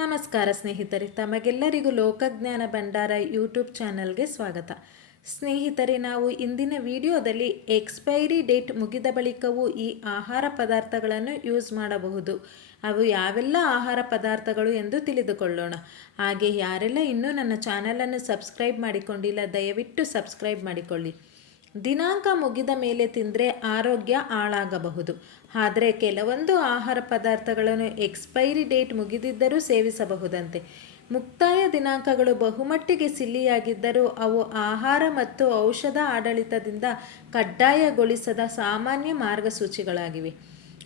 ನಮಸ್ಕಾರ ಸ್ನೇಹಿತರೆ, ತಮಗೆಲ್ಲರಿಗೂ ಲೋಕಜ್ಞಾನ ಭಂಡಾರ ಯೂಟ್ಯೂಬ್ ಚಾನಲ್ಗೆ ಸ್ವಾಗತ. ಸ್ನೇಹಿತರೆ, ನಾವು ಇಂದಿನ ವಿಡಿಯೋದಲ್ಲಿ ಎಕ್ಸ್ಪೈರಿ ಡೇಟ್ ಮುಗಿದ ಬಳಿಕವೂ ಈ ಆಹಾರ ಪದಾರ್ಥಗಳನ್ನು ಯೂಸ್ ಮಾಡಬಹುದು. ಅವು ಯಾವೆಲ್ಲ ಆಹಾರ ಪದಾರ್ಥಗಳು ಎಂದು ತಿಳಿದುಕೊಳ್ಳೋಣ. ಹಾಗೆ ಯಾರೆಲ್ಲ ಇನ್ನೂ ನನ್ನ ಚಾನಲನ್ನು ಸಬ್ಸ್ಕ್ರೈಬ್ ಮಾಡಿಕೊಂಡಿಲ್ಲ, ದಯವಿಟ್ಟು ಸಬ್ಸ್ಕ್ರೈಬ್ ಮಾಡಿಕೊಳ್ಳಿ. ದಿನಾಂಕ ಮುಗಿದ ಮೇಲೆ ತಿಂದರೆ ಆರೋಗ್ಯ ಹಾಳಾಗಬಹುದು. ಆದರೆ ಕೆಲವೊಂದು ಆಹಾರ ಪದಾರ್ಥಗಳನ್ನು ಎಕ್ಸ್ಪೈರಿ ಡೇಟ್ ಮುಗಿದಿದ್ದರೂ ಸೇವಿಸಬಹುದಂತೆ. ಮುಕ್ತಾಯ ದಿನಾಂಕಗಳು ಬಹುಮಟ್ಟಿಗೆ ಸಿಲ್ಲಿಯಾಗಿದ್ದರೂ ಅವು ಆಹಾರ ಮತ್ತು ಔಷಧ ಆಡಳಿತದಿಂದ ಕಡ್ಡಾಯಗೊಳಿಸದ ಸಾಮಾನ್ಯ ಮಾರ್ಗಸೂಚಿಗಳಾಗಿವೆ.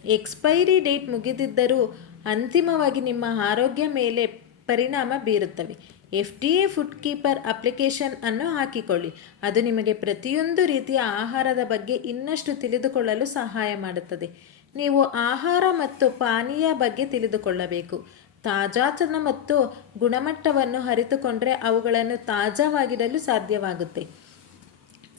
ಎಕ್ಸ್ಪೈರಿ ಡೇಟ್ ಮುಗಿದಿದ್ದರೂ ಅಂತಿಮವಾಗಿ ನಿಮ್ಮ ಆರೋಗ್ಯ ಮೇಲೆ ಪರಿಣಾಮ ಬೀರುತ್ತವೆ. F D A food keeper application ಅನ್ನು ಹಾಕಿಕೊಳ್ಳಿ. ಅದು ನಿಮಗೆ ಪ್ರತಿಯೊಂದು ರೀತಿಯ ಆಹಾರದ ಬಗ್ಗೆ ಇನ್ನಷ್ಟು ತಿಳಿದುಕೊಳ್ಳಲು ಸಹಾಯ ಮಾಡುತ್ತದೆ. ನೀವು ಆಹಾರ ಮತ್ತು ಪಾನೀಯ ಬಗ್ಗೆ ತಿಳಿದುಕೊಳ್ಳಬೇಕು. ತಾಜಾತನ ಮತ್ತು ಗುಣಮಟ್ಟವನ್ನು ಅರಿತುಕೊಂಡರೆ ಅವುಗಳನ್ನು ತಾಜಾವಾಗಿಡಲು ಸಾಧ್ಯವಾಗುತ್ತೆ.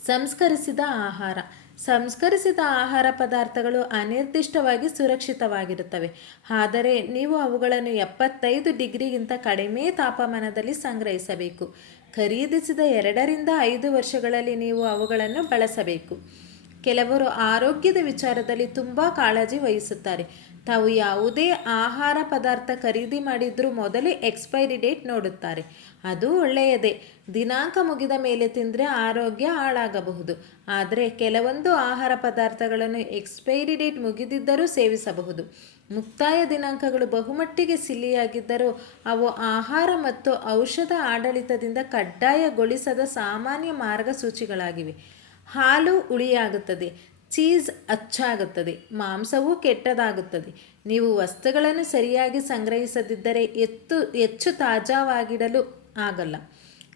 ಸಂಸ್ಕರಿಸಿದ ಆಹಾರ. ಸಂಸ್ಕರಿಸಿದ ಆಹಾರ ಪದಾರ್ಥಗಳು ಅನಿರ್ದಿಷ್ಟವಾಗಿ ಸುರಕ್ಷಿತವಾಗಿರುತ್ತವೆ. ಆದರೆ ನೀವು ಅವುಗಳನ್ನು ಎಪ್ಪತ್ತೈದು ಡಿಗ್ರಿಗಿಂತ ಕಡಿಮೆ ತಾಪಮಾನದಲ್ಲಿ ಸಂಗ್ರಹಿಸಬೇಕು. ಖರೀದಿಸಿದ ಎರಡರಿಂದ ಐದು ವರ್ಷಗಳಲ್ಲಿ ನೀವು ಅವುಗಳನ್ನು ಬಳಸಬೇಕು. ಕೆಲವರು ಆರೋಗ್ಯದ ವಿಚಾರದಲ್ಲಿ ತುಂಬ ಕಾಳಜಿ ವಹಿಸುತ್ತಾರೆ. ತಾವು ಯಾವುದೇ ಆಹಾರ ಪದಾರ್ಥ ಖರೀದಿ ಮಾಡಿದರೂ ಮೊದಲೇ ಎಕ್ಸ್ಪೈರಿ ಡೇಟ್ ನೋಡುತ್ತಾರೆ. ಅದು ಒಳ್ಳೆಯದೇ. ದಿನಾಂಕ ಮುಗಿದ ಮೇಲೆ ತಿಂದರೆ ಆರೋಗ್ಯ ಹಾಳಾಗಬಹುದು. ಆದರೆ ಕೆಲವೊಂದು ಆಹಾರ ಪದಾರ್ಥಗಳನ್ನು ಎಕ್ಸ್ಪೈರಿ ಡೇಟ್ ಮುಗಿದಿದ್ದರೂ ಸೇವಿಸಬಹುದು. ಮುಕ್ತಾಯ ದಿನಾಂಕಗಳು ಬಹುಮಟ್ಟಿಗೆ ಸಿಲಿಯಾಗಿದ್ದರೂ ಅವು ಆಹಾರ ಮತ್ತು ಔಷಧ ಆಡಳಿತದಿಂದ ಕಡ್ಡಾಯಗೊಳಿಸದ ಸಾಮಾನ್ಯ ಮಾರ್ಗಸೂಚಿಗಳಾಗಿವೆ. ಹಾಲು ಹುಳಿಯಾಗುತ್ತದೆ ಚೀಸ್ ಅಚ್ಚಾಗುತ್ತದೆ, ಮಾಂಸವು ಕೆಟ್ಟದಾಗುತ್ತದೆ. ನೀವು ವಸ್ತುಗಳನ್ನು ಸರಿಯಾಗಿ ಸಂಗ್ರಹಿಸದಿದ್ದರೆ ಎತ್ತು, ಹೆಚ್ಚು ತಾಜಾವಾಗಿಡಲು ಆಗಲ್ಲ.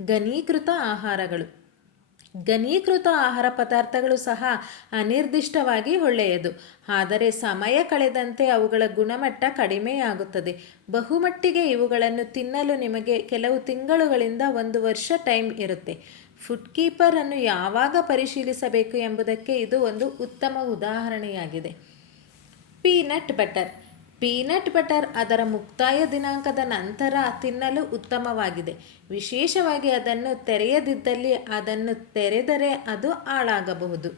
ಘನೀಕೃತ ಆಹಾರಗಳು. ಘನೀಕೃತ ಆಹಾರ ಪದಾರ್ಥಗಳು ಸಹ ಅನಿರ್ದಿಷ್ಟವಾಗಿ ಒಳ್ಳೆಯದು. ಆದರೆ ಸಮಯ ಕಳೆದಂತೆ ಅವುಗಳ ಗುಣಮಟ್ಟ ಕಡಿಮೆಯಾಗುತ್ತದೆ. ಬಹುಮಟ್ಟಿಗೆ ಇವುಗಳನ್ನು ತಿನ್ನಲು ನಿಮಗೆ ಕೆಲವು ತಿಂಗಳುಗಳಿಂದ ಒಂದು ವರ್ಷ ಟೈಮ್ ಇರುತ್ತೆ. ಫುಡ್ ಕೀಪರ್ ಅನ್ನು ಯಾವಾಗ ಪರಿಶೀಲಿಸಬೇಕು ಎಂಬುದಕ್ಕೆ ಇದು ಒಂದು ಉತ್ತಮ ಉದಾಹರಣೆಯಾಗಿದೆ. ಪೀನಟ್ ಬಟರ್ ಪೀನಟ್ ಬಟರ್ ಅದರ ಮುಕ್ತಾಯ ದಿನಾಂಕದ ನಂತರ ತಿನ್ನಲು ಉತ್ತಮವಾಗಿದೆ. ವಿಶೇಷವಾಗಿ ಅದನ್ನು ತೆರೆಯದಿದ್ದಲ್ಲಿ ಅದನ್ನು ತೆರೆದರೆ ಅದು ಹಾಳಾಗಬಹುದು.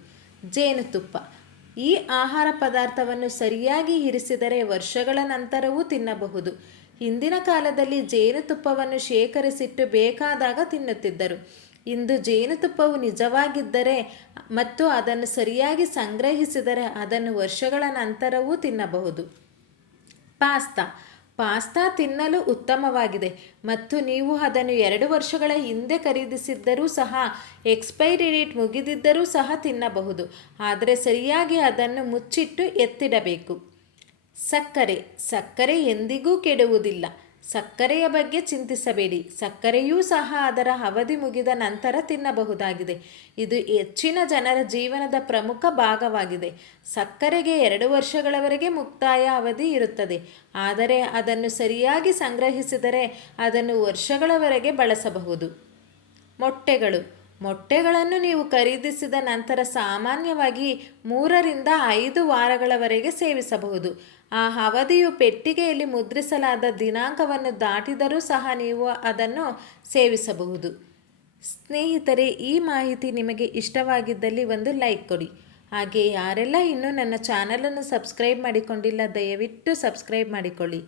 ಜೇನುತುಪ್ಪ. ಈ ಆಹಾರ ಪದಾರ್ಥವನ್ನು ಸರಿಯಾಗಿ ಇರಿಸಿದರೆ ವರ್ಷಗಳ ನಂತರವೂ ತಿನ್ನಬಹುದು. ಹಿಂದಿನ ಕಾಲದಲ್ಲಿ ಜೇನುತುಪ್ಪವನ್ನು ಶೇಖರಿಸಿಟ್ಟು ಬೇಕಾದಾಗ ತಿನ್ನುತ್ತಿದ್ದರು. ಇಂದು ಜೇನುತುಪ್ಪವು ನಿಜವಾಗಿದ್ದರೆ ಮತ್ತು ಅದನ್ನು ಸರಿಯಾಗಿ ಸಂಗ್ರಹಿಸಿದರೆ ಅದನ್ನು ವರ್ಷಗಳ ನಂತರವೂ ತಿನ್ನಬಹುದು. ಪಾಸ್ತಾ. ಪಾಸ್ತಾ ತಿನ್ನಲು ಉತ್ತಮವಾಗಿದೆ ಮತ್ತು ನೀವು ಅದನ್ನು ಎರಡು ವರ್ಷಗಳ ಹಿಂದೆ ಖರೀದಿಸಿದ್ದರೂ ಸಹ, ಎಕ್ಸ್ಪೈರಿ ಡೇಟ್ ಮುಗಿದಿದ್ದರೂ ಸಹ ತಿನ್ನಬಹುದು. ಆದರೆ ಸರಿಯಾಗಿ ಅದನ್ನು ಮುಚ್ಚಿಟ್ಟು ಎತ್ತಿಡಬೇಕು. ಸಕ್ಕರೆ. ಸಕ್ಕರೆ ಎಂದಿಗೂ ಕೆಡುವುದಿಲ್ಲ. ಸಕ್ಕರೆಯ ಬಗ್ಗೆ ಚಿಂತಿಸಬೇಡಿ. ಸಕ್ಕರೆಯೂ ಸಹ ಅದರ ಅವಧಿ ಮುಗಿದ ನಂತರ ತಿನ್ನಬಹುದಾಗಿದೆ. ಇದು ಹೆಚ್ಚಿನ ಜನರ ಜೀವನದ ಪ್ರಮುಖ ಭಾಗವಾಗಿದೆ. ಸಕ್ಕರೆಗೆ ಎರಡು ವರ್ಷಗಳವರೆಗೆ ಮುಕ್ತಾಯ ಅವಧಿ ಇರುತ್ತದೆ. ಆದರೆ ಅದನ್ನು ಸರಿಯಾಗಿ ಸಂಗ್ರಹಿಸಿದರೆ ಅದನ್ನು ವರ್ಷಗಳವರೆಗೆ ಬಳಸಬಹುದು. ಮೊಟ್ಟೆಗಳು. ಮೊಟ್ಟೆಗಳನ್ನು ನೀವು ಖರೀದಿಸಿದ ನಂತರ ಸಾಮಾನ್ಯವಾಗಿ ಮೂರರಿಂದ ಐದು ವಾರಗಳವರೆಗೆ ಸೇವಿಸಬಹುದು. ಆ ಅವಧಿಯು ಪೆಟ್ಟಿಗೆಯಲ್ಲಿ ಮುದ್ರಿಸಲಾದ ದಿನಾಂಕವನ್ನು ದಾಟಿದರೂ ಸಹ ನೀವು ಅದನ್ನು ಸೇವಿಸಬಹುದು. ಸ್ನೇಹಿತರೆ, ಈ ಮಾಹಿತಿ ನಿಮಗೆ ಇಷ್ಟವಾಗಿದ್ದಲ್ಲಿ ಒಂದು ಲೈಕ್ ಕೊಡಿ. ಹಾಗೆ ಯಾರೆಲ್ಲ ಇನ್ನೂ ನನ್ನ ಚಾನಲನ್ನು ಸಬ್ಸ್ಕ್ರೈಬ್ ಮಾಡಿಕೊಂಡಿಲ್ಲ, ದಯವಿಟ್ಟು ಸಬ್ಸ್ಕ್ರೈಬ್ ಮಾಡಿಕೊಳ್ಳಿ.